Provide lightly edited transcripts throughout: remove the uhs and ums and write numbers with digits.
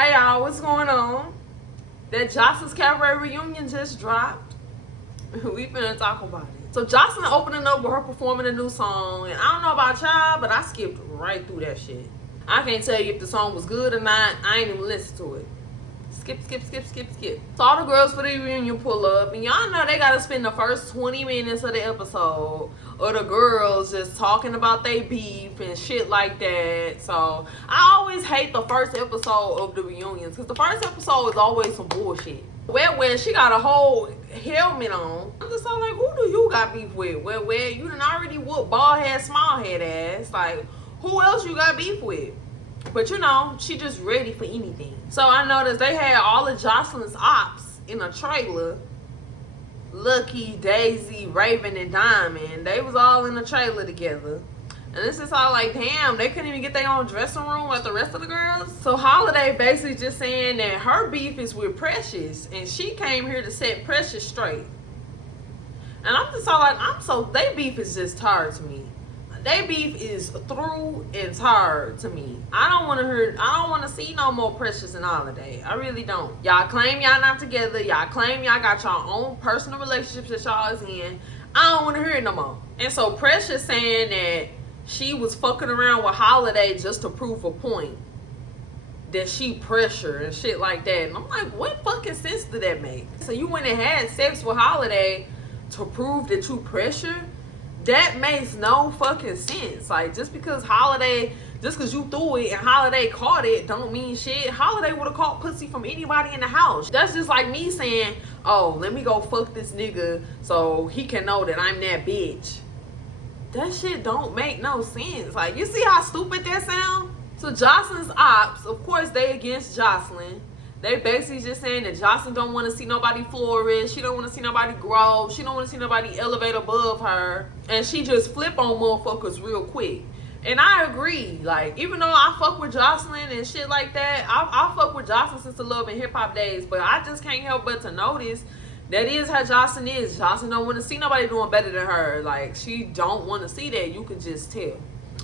Hey y'all, what's going on? That Joseline's Cabaret reunion just dropped. We finna talk about it. So Joseline opening up with her performing a new song, and I don't know about y'all, but I skipped right through that shit. I can't tell you if the song was good or not. I ain't even listened to it. Skip. So all the girls for the reunion pull up, and y'all know they gotta spend the first 20 minutes of the episode of the girls just talking about they beef and shit like that. So I always hate the first episode of the reunions, because the first episode is always some bullshit. Where she got a whole helmet on. I'm just all like, who do you got beef with? Where you done already whooped bald head, small head ass. Like, who else you got beef with? But you know, she just ready for anything. So I noticed they had all of Joseline's ops in a trailer. Lucky, Daisy, Raven, and Diamond. They was all in a trailer together. And this is all like, damn, they couldn't even get their own dressing room like the rest of the girls. So Holiday basically just saying that her beef is with Precious, and she came here to set Precious straight. And I'm just all like, they beef is just tired to me. They beef is through and tired to me. I don't want to see no more Precious and Holiday. I really don't. Y'all claim y'all not together. Y'all claim y'all got y'all own personal relationships that y'all is in. I don't want to hear it no more. And so Precious saying that she was fucking around with Holiday just to prove a point. That she pressure and shit like that. And I'm like, what fucking sense did that make? So you went and had sex with Holiday to prove that you pressure? That makes no fucking sense. Like, just because you threw it and Holiday caught it don't mean shit. Holiday would have caught pussy from anybody in the house. That's just like me saying, oh, let me go fuck this nigga so he can know that I'm that bitch. That shit don't make no sense. Like, you see how stupid that sound? So Joseline's ops, of course they against Joseline. They basically just saying that Joseline don't want to see nobody flourish. She don't want to see nobody grow. She don't want to see nobody elevate above her. And she just flip on motherfuckers real quick. And I agree. Like, even though I fuck with Joseline and shit like that, I fuck with Joseline since the Love and Hip Hop days. But I just can't help but to notice that is how Joseline is. Joseline don't want to see nobody doing better than her. Like, she don't want to see that. You can just tell.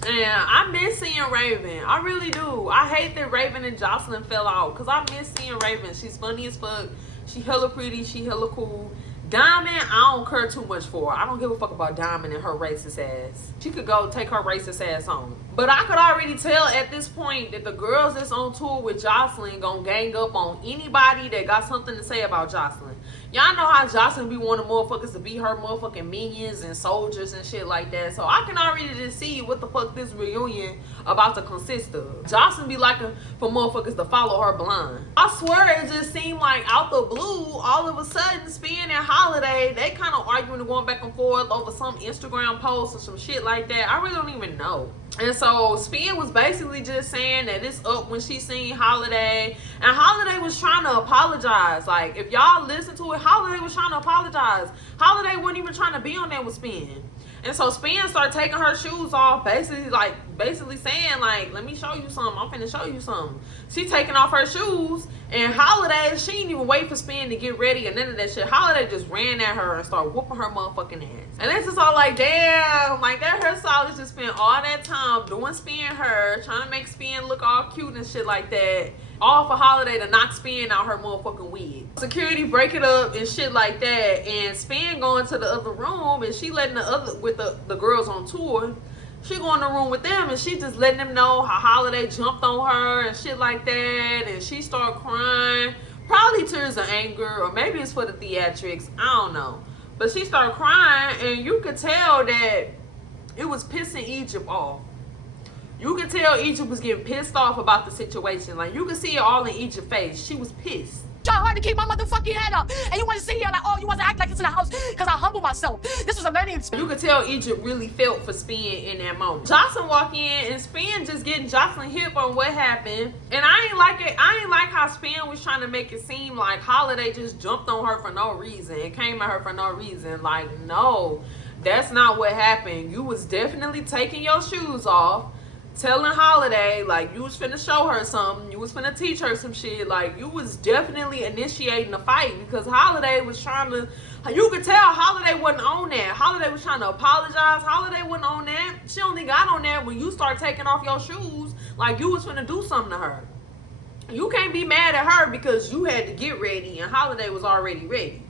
And I miss seeing Raven. I really do. I hate that Raven and Joseline fell out, because I miss seeing Raven. She's funny as fuck. She hella pretty. She hella cool. Diamond, I don't care too much for. I don't give a fuck about Diamond and her racist ass. She could go take her racist ass home. But I could already tell at this point that the girls that's on tour with Joseline gonna gang up on anybody that got something to say about Joseline. Y'all know how Joseline be wanting motherfuckers to be her motherfucking minions and soldiers and shit like that. So I can already just see what the fuck this reunion about to consist of. Joseline be liking for motherfuckers to follow her blind. I swear it just seemed like out the blue, all of a sudden, Spin and Holiday, they kind of arguing and going back and forth over some Instagram post or some shit like that. I really don't even know. And so Spin was basically just saying that it's up when she seen Holiday. And Holiday was trying to apologize. Like, if y'all listen to it, Holiday was trying to apologize. Holiday wasn't even trying to be on there with Spin. And so Spin started taking her shoes off, basically saying, like, let me show you something. I'm finna show you something. She taking off her shoes, and Holiday, she didn't even wait for Spin to get ready and none of that shit. Holiday just ran at her and started whooping her motherfucking ass. And it's just all like, damn, like, that hairstylist just spent all that time doing Spin her, trying to make Spin look all cute and shit like that. All for Holiday to knock Spin out her motherfucking wig. Security break it up and shit like that, and Spin going to the other room, and she letting the girls on tour. She go in the room with them, and she just letting them know how Holiday jumped on her and shit like that, and she started crying. Probably tears of anger, or maybe it's for the theatrics. I don't know. But she started crying, and you could tell that it was pissing Egypt off. You could tell Egypt was getting pissed off about the situation. Like, you could see it all in Egypt's face. She was pissed. Try hard to keep my motherfucking head up. And you want to sit here like, oh, you want to act like it's in the house because I humble myself. This was a learning experience. You could tell Egypt really felt for Spin in that moment. Joseline walk in, and Spin just getting Joseline hip on what happened. And I ain't like it. I ain't like how Spin was trying to make it seem like Holiday just jumped on her for no reason. It came at her for no reason. Like, no, that's not what happened. You was definitely taking your shoes off, telling Holiday, like, you was finna show her something, you was finna teach her some shit, like, you was definitely initiating a fight, because Holiday was trying to, you could tell Holiday wasn't on that. Holiday was trying to apologize. Holiday wasn't on that. She only got on that when you start taking off your shoes, like you was finna do something to her. You can't be mad at her because you had to get ready and Holiday was already ready.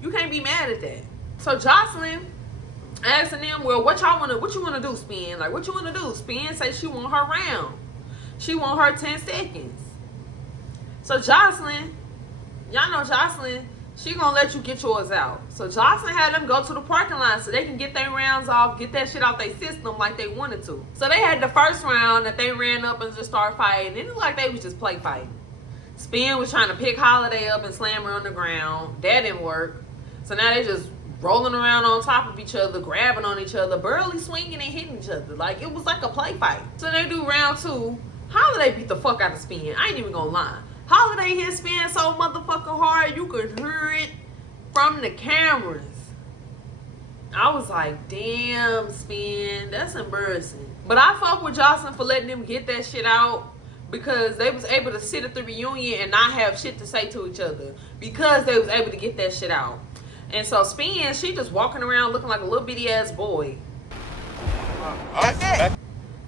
You can't be mad at that. So Joseline asking them, well, what you wanna do, Spin? Like, what you wanna do? Spin say she want her round. She want her 10 seconds. So Joseline, y'all know Joseline, she gonna let you get yours out. So Joseline had them go to the parking lot so they can get their rounds off, get that shit out their system like they wanted to. So they had the first round that they ran up and just started fighting. It looked like they was just play fighting. Spin was trying to pick Holiday up and slam her on the ground. That didn't work. So now they just rolling around on top of each other, grabbing on each other, barely swinging and hitting each other. Like, it was like a play fight. So they do round 2. Holiday beat the fuck out of Spin. I ain't even gonna lie. Holiday hit Spin so motherfucking hard, you could hear it from the cameras. I was like, damn, Spin, that's embarrassing. But I fuck with Joseline for letting them get that shit out because they was able to sit at the reunion and not have shit to say to each other because they was able to get that shit out. And so Spin, she just walking around looking like a little bitty ass boy. That's it.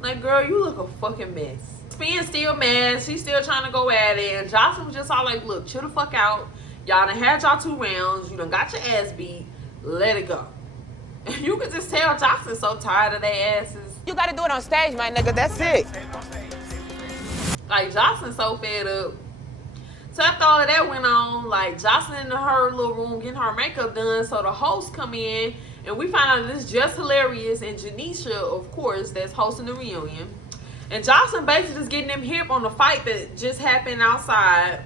Like, girl, you look a fucking mess. Spin still mad. She's still trying to go at it. And Joseline was just all like, look, chill the fuck out. Y'all done had y'all 2 rounds. You done got your ass beat. Let it go. And you could just tell Joseline so tired of their asses. You gotta do it on stage, my nigga. That's it. Like, Joseline so fed up. So after all of that went on, like, Joseline in her little room getting her makeup done. So the hosts come in. And we find out that it's Just Hilarious and Janisha, of course, that's hosting the reunion. And Joseline basically just getting them hip on the fight that just happened outside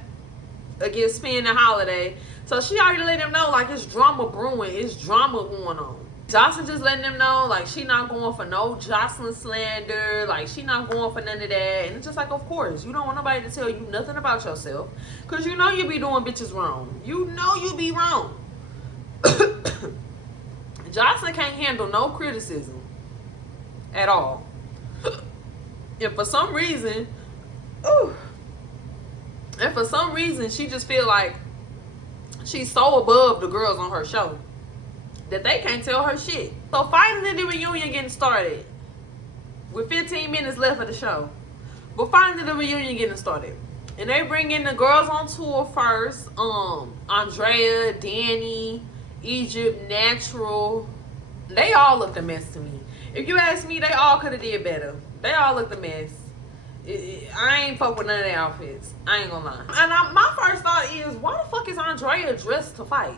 against Spin and Holiday. So she already let them know, like, it's drama brewing. It's drama going on. Joseline just letting them know, like, she not going for no Joseline slander. Like, she not going for none of that. And it's just like, of course, you don't want nobody to tell you nothing about yourself. Because you know you be doing bitches wrong. You know you be wrong. Joseline can't handle no criticism at all. And for some reason, she just feel like she's so above the girls on her show that they can't tell her shit. So finally the reunion getting started with 15 minutes left of the show. But finally the reunion getting started. And they bring in the girls on tour first. Andrea, Danny, Egypt, Natural. They all looked a mess to me. If you ask me, they all could have did better. They all looked a mess. I ain't fuck with none of their outfits. I ain't gonna lie. And my first thought is, why the fuck is Andrea dressed to fight?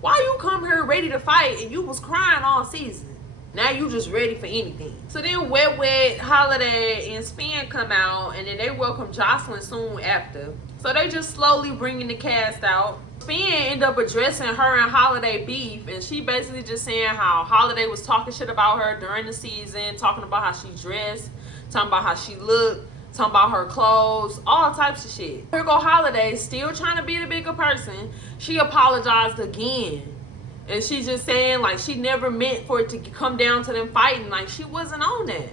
Why you come here ready to fight and you was crying all season? Now you just ready for anything. So then Wet, Holiday, and Spin come out, and then they welcome Joseline soon after. So they just slowly bringing the cast out. Spin ended up addressing her and Holiday beef, and she basically just saying how Holiday was talking shit about her during the season, talking about how she dressed, talking about how she looked, talking about her clothes, all types of shit. Here go Holiday, still trying to be the bigger person. She apologized again. And she's just saying, like, she never meant for it to come down to them fighting. Like, she wasn't on that.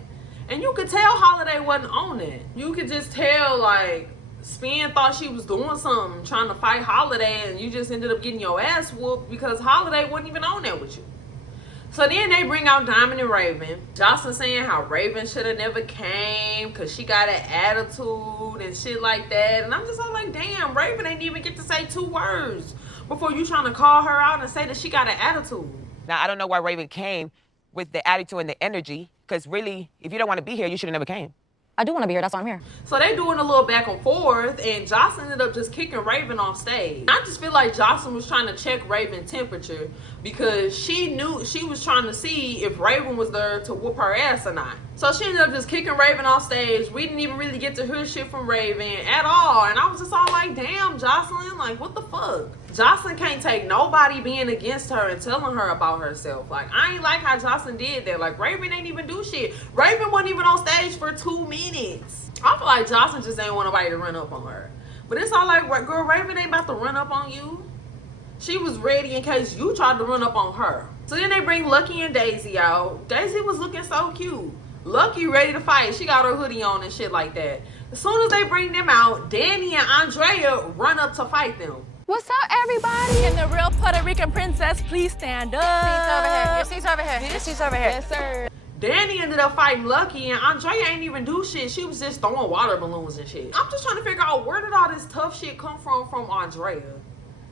And you could tell Holiday wasn't on that. You could just tell, like, Spin thought she was doing something, trying to fight Holiday, and you just ended up getting your ass whooped because Holiday wasn't even on that with you. So then they bring out Diamond and Raven. Joseline saying how Raven should have never came because she got an attitude and shit like that. And I'm just all like, damn, Raven ain't even get to say 2 words before you trying to call her out and say that she got an attitude. Now, I don't know why Raven came with the attitude and the energy, because really, if you don't want to be here, you should have never came. I do want to be here. That's why I'm here. So they doing a little back and forth, and Joseline ended up just kicking Raven off stage. I just feel like Joseline was trying to check Raven's temperature because she knew she was trying to see if Raven was there to whoop her ass or not. So she ended up just kicking Raven off stage. We didn't even really get to hear shit from Raven at all. And I was just all like, damn, Joseline, like, what the fuck? Joseline can't take nobody being against her and telling her about herself. Like, I ain't like how Joseline did that. Like, Raven ain't even do shit. Raven wasn't even on stage for 2 minutes. I feel like Joseline just ain't want nobody to run up on her. But it's all like, girl, Raven ain't about to run up on you. She was ready in case you tried to run up on her. So then they bring Lucky and Daisy out. Daisy was looking so cute. Lucky ready to fight. She got her hoodie on and shit like that. As soon as they bring them out, Danny and Andrea run up to fight them. What's up, everybody? Can the real Puerto Rican princess please stand up? Your seat's over here. Your seat's over here. Yes, sir. Danny ended up fighting Lucky, and Andrea ain't even do shit. She was just throwing water balloons and shit. I'm just trying to figure out, where did all this tough shit come from Andrea?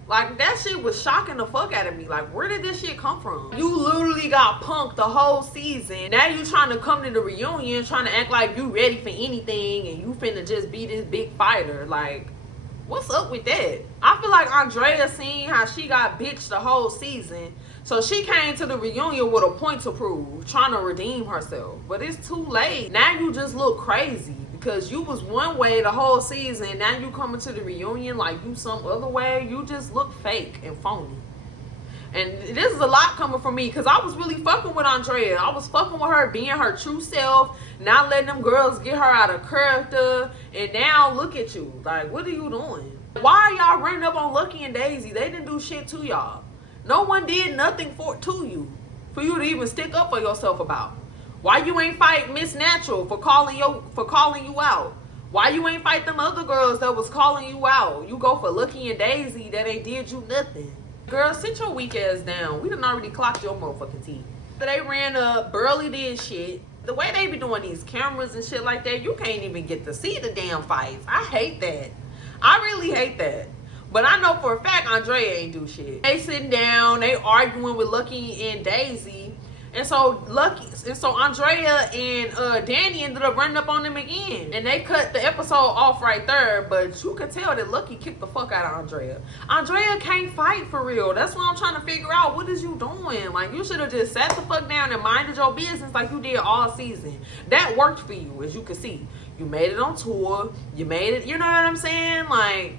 Like, that shit was shocking the fuck out of me. Like, where did this shit come from? You literally got punked the whole season. Now you trying to come to the reunion, trying to act like you ready for anything, and you finna just be this big fighter. Like, what's up with that? I feel like Andrea seen how she got bitched the whole season, so she came to the reunion with a point to prove, trying to redeem herself. But it's too late. Now you just look crazy, because you was one way the whole season. Now you coming to the reunion like you some other way. You just look fake and phony. And this is a lot coming from me, because I was really fucking with Andrea. I was fucking with her being her true self, not letting them girls get her out of character. And now look at you. Like, what are you doing? Why are y'all running up on Lucky and Daisy? They didn't do shit to y'all. No one did nothing to you for you to even stick up for yourself about. Why you ain't fight Miss Natural for calling you out? Why you ain't fight them other girls that was calling you out? You go for Lucky and Daisy that ain't did you nothing. Girl, sit your weak ass down. We done already clocked your motherfucking teeth. They ran up, barely did shit. The way they be doing these cameras and shit like that, you can't even get to see the damn fights. I hate that. I really hate that. But I know for a fact Andrea ain't do shit. They sitting down, they arguing with Lucky and Daisy. And so Andrea and Danny ended up running up on them again. And they cut the episode off right there. But you could tell that Lucky kicked the fuck out of Andrea. Andrea can't fight for real. That's what I'm trying to figure out. What is you doing? Like, you should have just sat the fuck down and minded your business like you did all season. That worked for you, as you can see. You made it on tour. You made it, you know what I'm saying? Like,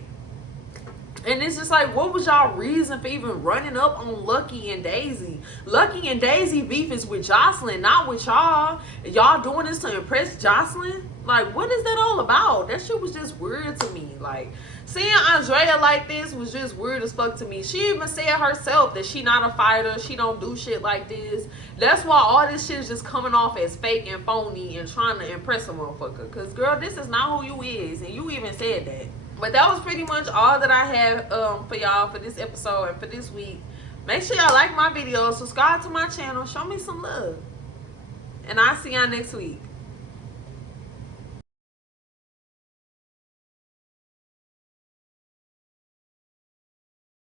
and it's just like, what was y'all reason for even running up on Lucky and Daisy? Lucky and Daisy beef is with Joseline, not with y'all. Y'all doing this to impress Joseline? Like, what is that all about? That shit was just weird to me. Like, seeing Andrea like this was just weird as fuck to me. She even said herself that she not a fighter. She don't do shit like this. That's why all this shit is just coming off as fake and phony and trying to impress a motherfucker. Because, girl, this is not who you is. And you even said that. But that was pretty much all that I have for y'all for this episode and for this week. Make sure y'all like my videos, subscribe to my channel, show me some love. And I'll see y'all next week.